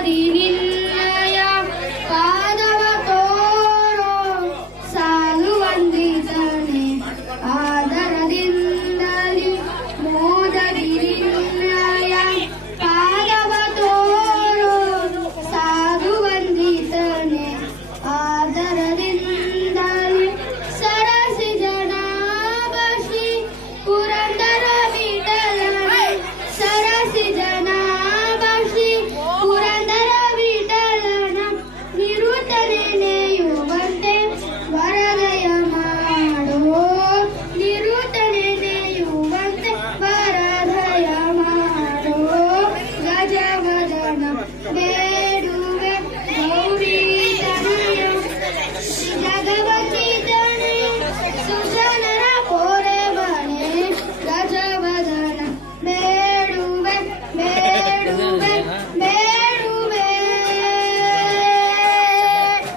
Hari ini